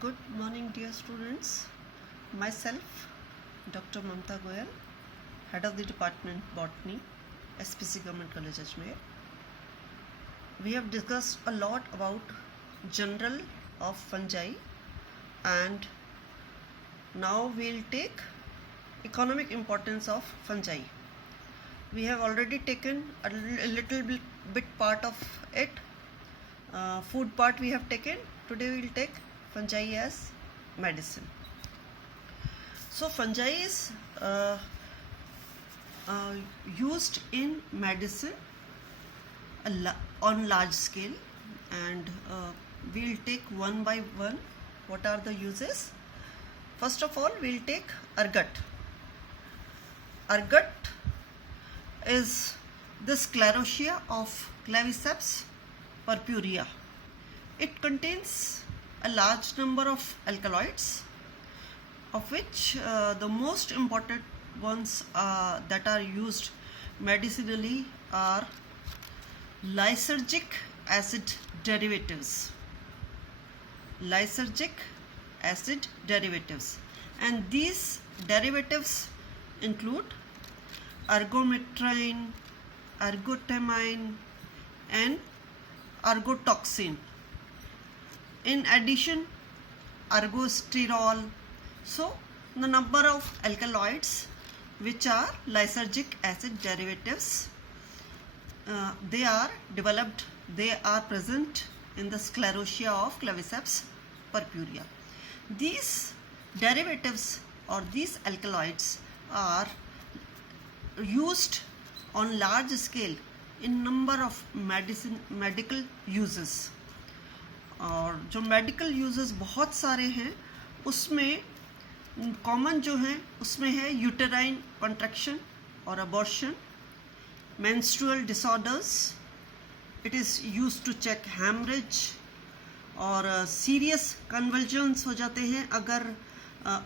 Good morning, dear students. Myself, Dr. Mamta Goyal, Head of the Department Botany, SPC Government College Ajmer. We have discussed a lot about general of fungi, and now we'll take economic importance of fungi. We have already taken a little bit part of it. Food part we have taken. Today we will take fungi as medicine. So fungi is used in medicine on large scale, and we'll take one by one what are the uses. First of all, we'll take ergot. Ergot is the sclerotia of Claviceps purpurea. It contains a large number of alkaloids, of which the most important ones that are used medicinally are lysergic acid derivatives. Lysergic acid derivatives, and these derivatives include ergometrine, ergotamine, and ergotoxin. In addition, ergosterol. So the number of alkaloids which are lysergic acid derivatives, they are present in the sclerotia of Claviceps purpurea. These derivatives or these alkaloids are used on large scale in number of medical uses. और जो medical uses बहुत सारे हैं उसमें common जो हैं उसमें है यूटेराइन कॉन्ट्रैक्शन और abortion, menstrual disorders, it is used to check haemorrhage, और सीरियस कन्वल्जन्स हो जाते हैं अगर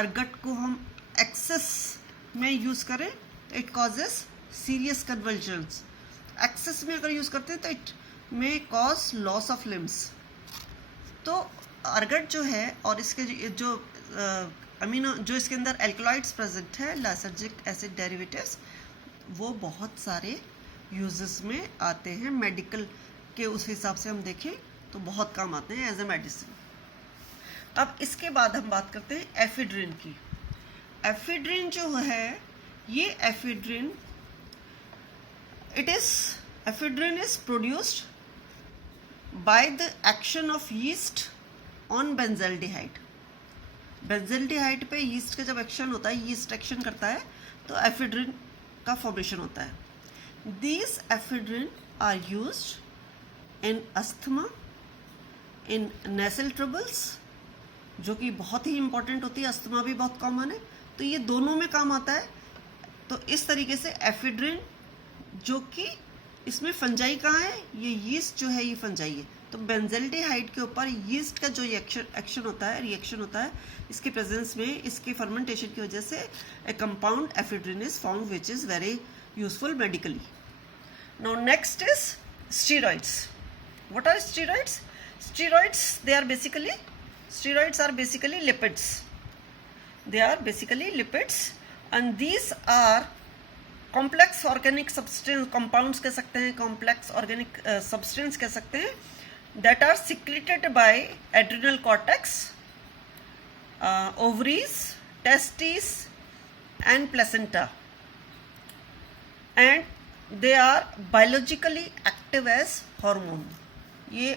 ergot को हम एक्सेस में यूज़ करें तो it causes serious convulsions. Excess में अगर यूज़ करते हैं तो it may cause loss of limbs. तो ergot जो है और इसके जो अमीनो जो इसके अंदर एल्कलॉइड्स प्रेजेंट है, लाइसर्जिक एसिड डेरिवेटिव्स, वो बहुत सारे यूजेस में आते हैं. मेडिकल के उस हिसाब से हम देखें तो बहुत काम आते हैं एज ए मेडिसिन. अब इसके बाद हम बात करते हैं एफिड्रिन की. एफिड्रिन जो है ये ephedrine is produced by the action of yeast on benzaldehyde. Benzaldehyde पे यीस्ट का जब एक्शन होता है, यीस्ट एक्शन करता है तो एफिड्रिन का फॉर्मेशन होता है. These ephedrine are used in asthma, in nasal troubles, जो कि बहुत ही इंपॉर्टेंट होती है. अस्थमा भी बहुत कॉमन है, तो ये दोनों में काम आता है. तो इस तरीके से एफिड्रिन, जो कि इसमें फंजाई कहाँ है, ये यीस्ट जो है ये फंजाई है. तो बेंजल्डिहाइड के ऊपर यीस्ट का जो एक्शन होता है, रिएक्शन होता है, इसके प्रेजेंस में, इसके फर्मेंटेशन की वजह से a compound ephedrine is form which is very useful medically. Now next is steroids. What are steroids? Steroids are basically lipids. They are basically lipids, and these are complex organic substance, compounds कह सकते हैं, complex organic substance कह सकते हैं, that are secreted by adrenal cortex, ovaries, testes and placenta, and they are biologically active as hormone. ये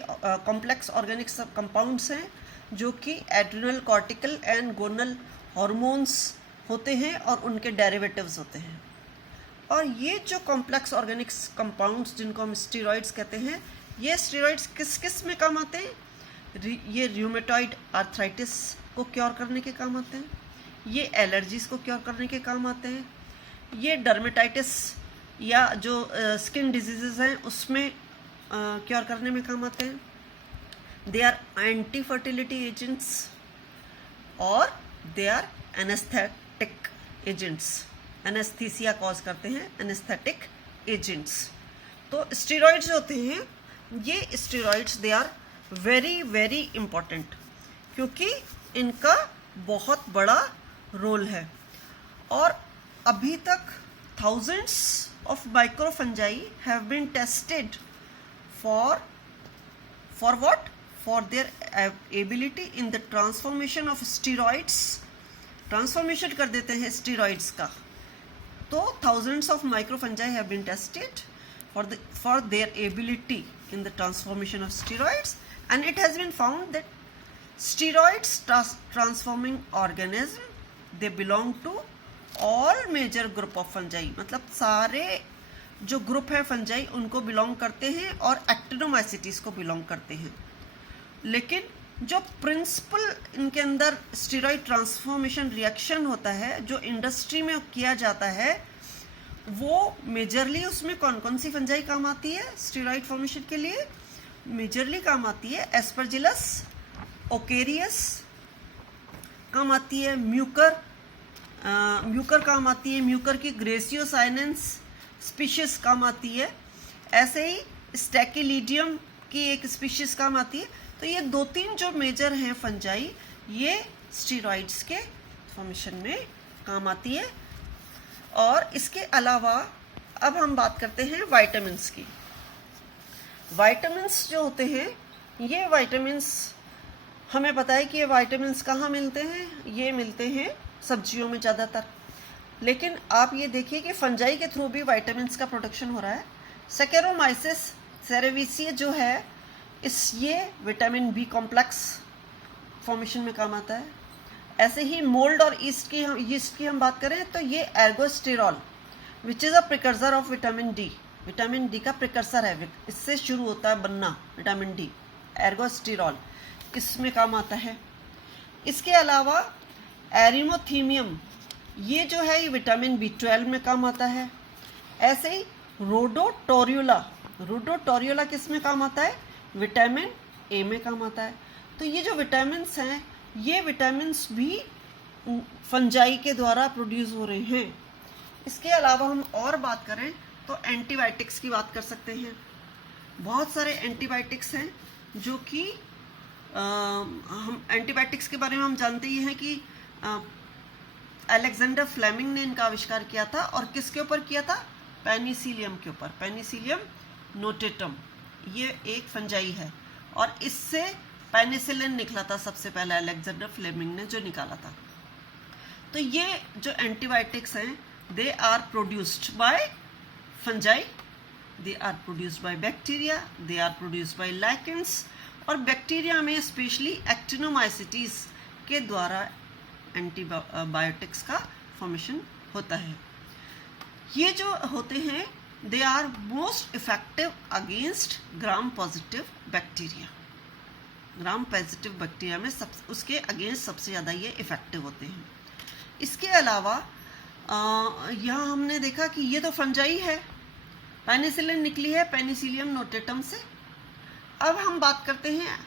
complex organic compounds हैं जो कि एड्रिनल, कॉर्टिकल एंड गोनल हॉर्मोन्स होते हैं और उनके डेरिवेटिव्स होते हैं. और ये जो कॉम्प्लेक्स ऑर्गेनिक कंपाउंड्स जिनको हम स्टीरॉइड्स कहते हैं, ये स्टीरॉइड्स किस किस में काम आते हैं? ये रूमेटॉइड आर्थराइटिस को क्योर करने के काम आते हैं, ये एलर्जीज को क्योर करने के काम आते हैं, ये डर्मेटाइटिस या जो स्किन डिजीजेज हैं उसमें क्योर करने में काम आते हैं. They are anti fertility agents और they are anaesthetic agents. Anaesthesia cause करते हैं, एनेस्थेटिक एजेंट्स. तो स्टेरॉइड्स होते हैं, ये steroids they are very very important. क्योंकि इनका बहुत बड़ा रोल है। और अभी तक thousands of microfungi have been tested for what? For their ability in the transformation of steroids. Transformation कर देते हैं स्टीरॉइड्स का। तो thousands of microfungi have been tested for their ability in the transformation of steroids, and it has been found that steroids transforming organism, they belong to all major group of fungi, मतलब सारे जो group है fungi उनको belong करते हैं और actinomycetes को belong करते हैं। लेकिन जो प्रिंसिपल इनके अंदर स्टीरॉइड ट्रांसफॉर्मेशन रिएक्शन होता है जो इंडस्ट्री में किया जाता है, वो मेजरली उसमें कौन कौन सी फंजाई काम आती है स्टीरॉइड फॉर्मेशन के लिए? मेजरली काम आती है एस्परजिलस, ओकेरियस काम आती है, म्यूकर काम आती है, म्यूकर की ग्रेसियोसाइनेंस स्पीशीज काम आती है, ऐसे ही स्टैकिलीडियम की एक स्पीशीज काम आती है। तो ये 2-3 जो मेजर हैं फंजाई, ये स्टीरॉइड्स के फॉर्मेशन में काम आती है। और इसके अलावा अब हम बात करते हैं वाइटामिन्स की। वाइटामिन्स जो होते हैं, ये वाइटामिन्स हमें पता है कि ये वाइटामिन्स कहाँ मिलते हैं, ये मिलते हैं सब्जियों में ज़्यादातर। लेकिन आप ये देखिए कि फंजाई के थ्रू भी वाइटामिन्स का प्रोडक्शन हो रहा है। सैकेरोमाइसिस सेरेविसिया जो है, ये विटामिन बी कॉम्प्लेक्स फॉर्मेशन में काम आता है। ऐसे ही मोल्ड और ईस्ट की हम बात करें तो ये ergosterol which is a precursor of vitamin D, vitamin D का प्रिकर्सर है, इससे शुरू होता है बनना विटामिन डी, एर्गोस्टेरॉल इसमें काम आता है। इसके अलावा एरिमोथीमियम, ये जो है ये विटामिन B12 में काम आता है। ऐसे ही रोडोटोरियोला किस में काम आता है? विटामिन ए में काम आता है। तो ये जो विटामिन्स हैं, ये विटामिन्स भी फंजाई के द्वारा प्रोड्यूस हो रहे हैं। इसके अलावा हम और बात करें तो एंटीबायोटिक्स की बात कर सकते हैं। बहुत सारे एंटीबायोटिक्स हैं जो कि हम एंटीबायोटिक्स के बारे में हम जानते ही हैं कि अलेक्जेंडर फ्लेमिंग ने इनका आविष्कार किया था। और किसके ऊपर किया था? पेनिसिलियम के ऊपर, पेनिसिलियम नोटेटम, ये एक फंजाई है और इससे पेनिसिलिन निकला था सबसे पहले, अलेक्जेंडर फ्लेमिंग ने जो निकाला था। तो ये जो एंटीबायोटिक्स हैं, they are produced by fungi, they are produced by bacteria, they are produced by lichens. और बैक्टीरिया में स्पेशली एक्टिनोमाइसिटीज के द्वारा एंटीबायोटिक्स का फॉर्मेशन होता है। ये जो होते हैं, they are most effective against gram positive bacteria. Gram positive bacteria में उसके अगेंस्ट सबसे ज़्यादा ये इफेक्टिव होते हैं। इसके अलावा यहाँ हमने देखा कि ये तो फंजाई है, पेनिसिलिन निकली है पेनिसिलियम नोटेटम से। अब हम बात करते हैं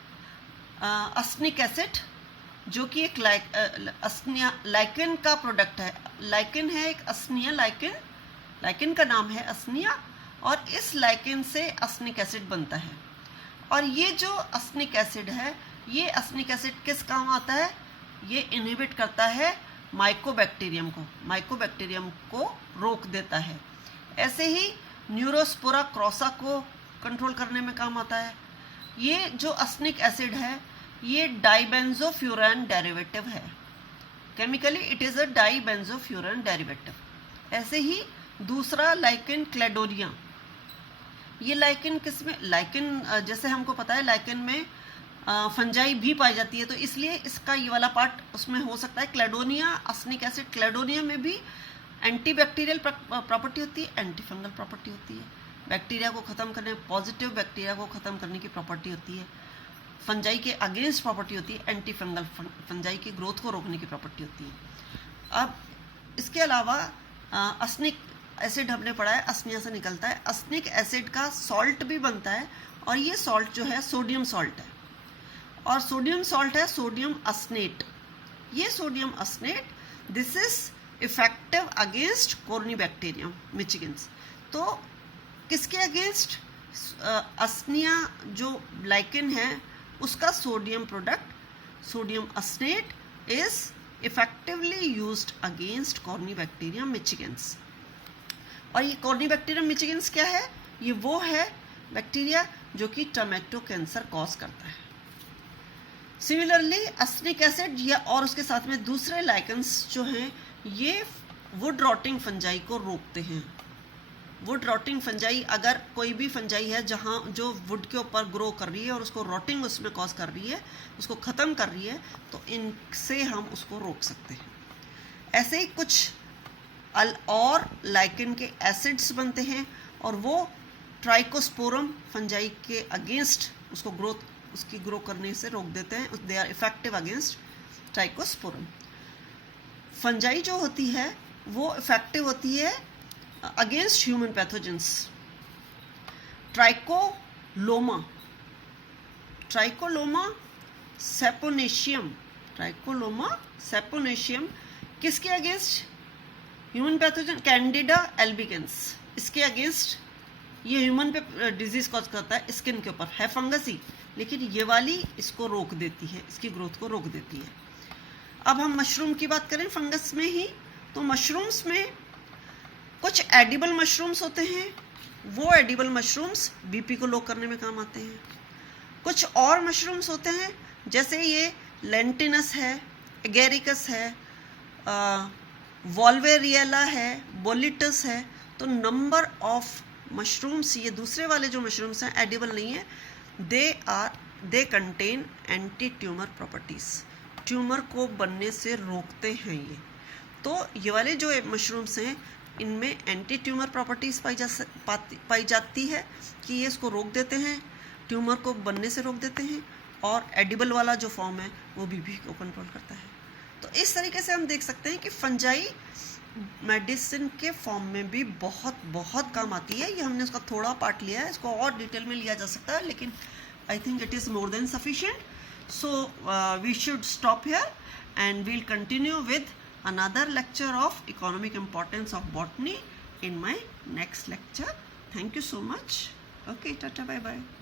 अस्निक एसिड, जो कि एक लाइकेन का प्रोडक्ट है। लाइकेन है एक अस्निया, लाइकेन का नाम है अस्निया, और इस लाइकेन से अस्निक एसिड बनता है। और ये जो अस्निक एसिड है, ये अस्निक एसिड किस काम आता है? ये इनहिबिट करता है माइकोबैक्टीरियम को रोक देता है। ऐसे ही न्यूरोस्पोरा क्रॉसा को कंट्रोल करने में काम आता है। ये जो अस्निक एसिड है, ये डाइबेंजोफ्यूरान डेरिवेटिव है। Chemically it is a dibenzofuran derivative. ऐसे ही दूसरा लाइकेन क्लेडोनिया, ये लाइकेन किसमें? लाइकेन जैसे हमको पता है लाइकेन में फंजाई भी पाई जाती है, तो इसलिए इसका ये वाला पार्ट उसमें हो सकता है। क्लेडोनिया अस्निक एसिड, क्लेडोनिया में भी एंटीबैक्टीरियल प्रॉपर्टी होती है, एंटी फंगल प्रॉपर्टी होती है। बैक्टीरिया को ख़त्म करने, पॉजिटिव बैक्टीरिया को ख़त्म करने की प्रॉपर्टी होती है। फंजाई के अगेंस्ट प्रॉपर्टी होती है एंटी फंगल, फंजाई की ग्रोथ को रोकने की प्रॉपर्टी होती है। अब इसके अलावा अस्निक एसिड हमने पढ़ा है, अस्निया से निकलता है। अस्निक एसिड का सॉल्ट भी बनता है, और ये सॉल्ट जो है सोडियम सॉल्ट है, और सोडियम सॉल्ट है सोडियम अस्नेट। ये sodium usnate, this is effective against corynebacterium michiganense. तो किसके अगेंस्ट? अस्निया जो लाइकेन है उसका sodium product sodium acetate is effectively used against Corynebacterium michigans. और ये Corynebacterium michigans क्या है? ये वो है बैक्टीरिया जो कि टोमेटो कैंसर कॉज करता है. सिमिलरली एसिटिक एसिड या और उसके साथ में दूसरे लाइकेंस जो हैं ये वुड रॉटिंग फंजाई को रोकते हैं. वुड रॉटिंग फंजाई, अगर कोई भी फंजाई है जहाँ जो वुड के ऊपर ग्रो कर रही है और उसको रॉटिंग उसमें कॉज कर रही है, उसको ख़त्म कर रही है, तो इनसे हम उसको रोक सकते हैं. ऐसे ही कुछ और लाइकेन के एसिड्स बनते हैं और वो ट्राइकोस्पोरम फंजाई के अगेंस्ट उसकी ग्रो करने से रोक देते हैं. They are effective against trichosporon. Fungi जो होती है वो इफेक्टिव होती है against human pathogens. Tricholoma saponaceum किसके against? Human pathogen candida albicans. इसके अगेंस्ट ये ह्यूमन पे डिजीज कॉज करता है, स्किन के ऊपर है, फंगस ही, लेकिन ये वाली इसको रोक देती है, इसकी ग्रोथ को रोक देती है. अब हम मशरूम की बात करें फंगस में ही, तो मशरूम्स में कुछ एडिबल मशरूम्स होते हैं. वो एडिबल मशरूम्स बीपी को लो करने में काम आते हैं. कुछ और मशरूम्स होते हैं जैसे ये लेंटिनस है, एगेरिकस है, वॉल्वेरिएला है, बोलिटस है. तो नंबर ऑफ मशरूम्स, ये दूसरे वाले जो मशरूम्स हैं एडिबल नहीं है, they contain anti tumour properties. Tumour को बनने से रोकते हैं ये. तो ये वाले जो मशरूम्स हैं इनमें एंटी ट्यूमर प्रॉपर्टीज़ पाई जाती है कि ये इसको रोक देते हैं, ट्यूमर को बनने से रोक देते हैं, और एडिबल वाला जो फॉर्म है वो बीपी को कंट्रोल करता है. तो इस तरीके से हम देख सकते हैं कि फंजाई मेडिसिन के फॉर्म में भी बहुत बहुत काम आती है. ये हमने उसका थोड़ा पार्ट लिया है, इसको और डिटेल में लिया जा सकता है, लेकिन I think it is more than sufficient. So we should stop here and we'll continue with another lecture of economic importance of botany in my next lecture. Thank you so much. Okay, tata, bye bye.